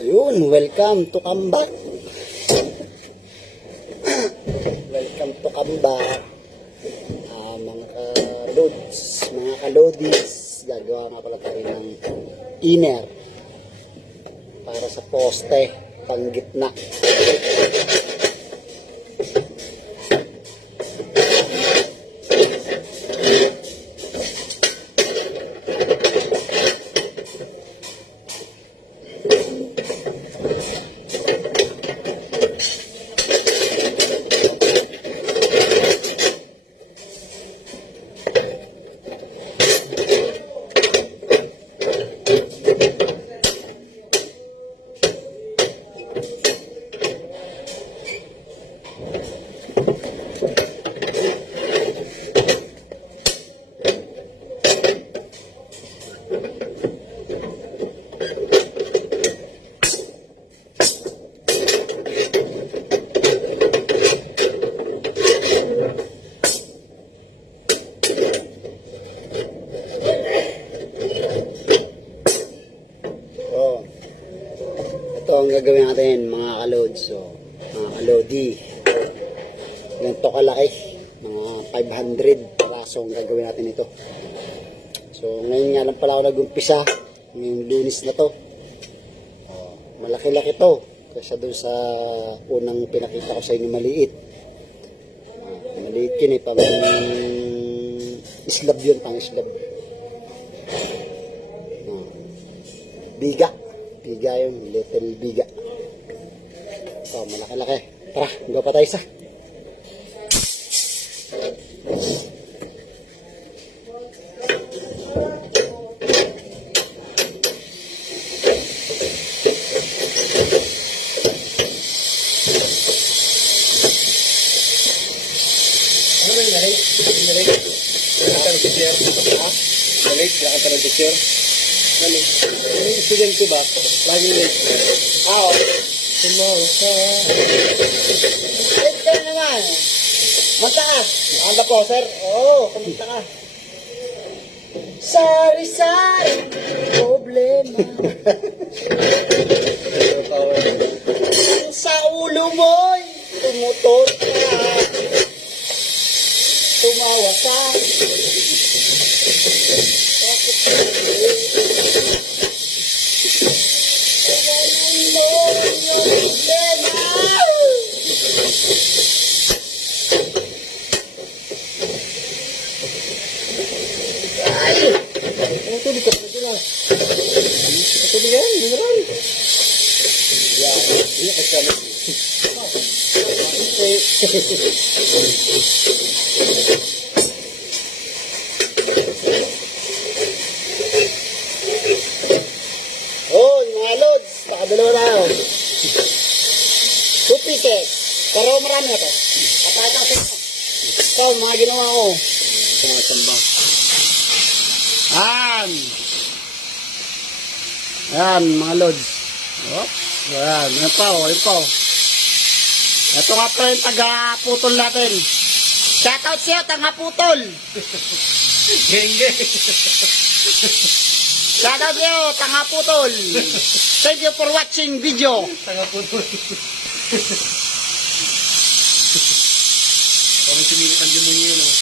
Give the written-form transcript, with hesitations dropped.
Ayun, welcome to come back. Welcome to come back. Mga ka-loads, mga ka-loadies, gagawa nga pala tayo ng inner para sa poste, pang gitna. Ito ang gagawin natin mga ka-loads. So, mga ka-loady, ganito kalaki, mga 500 piraso ang gagawin natin ito. So ngayon nga lang pala ako nag-umpisa, ngayong Lunes na to. Malaki-laki to kasi doon sa unang pinakita ko sa inyo maliit. Maliit yun eh, pang islab yun, pang islab. Biga yung little biga. So, malaki-laki. Tara, gawa pa tayo isa. Ano ba yung nalit? Wala kang teacher? Ha? Nalit? Wala kang teacher? Nalit? Yung estudyante ba? Laging late. Oo. Sumausa. Late ka na naman. Mataas. Anda po, sir. Oo, kumita ka. Sari-sari problema. Sa ulo mo'y tumutot ka. Tumawa ka. Bakit ka? Tuloy ka pala lang. Tuloy yan, mineral. Iya kasi kami. Oh, mga loads, baka dalawa tayo. 2 pieces. Pero marami na to. Kapag ako. Ito, mga ginawa ko. Tumatamba. Ayan, mga loads. Oops. Ayan, yun pa o, yun pa o. Ito nga pa yung taga-putol natin. Shoutout siya, taga-putol. Geng. Shoutout siya, taga-putol. Thank you for watching video. Tanga po to. Parang sumilip ang demonyo, no?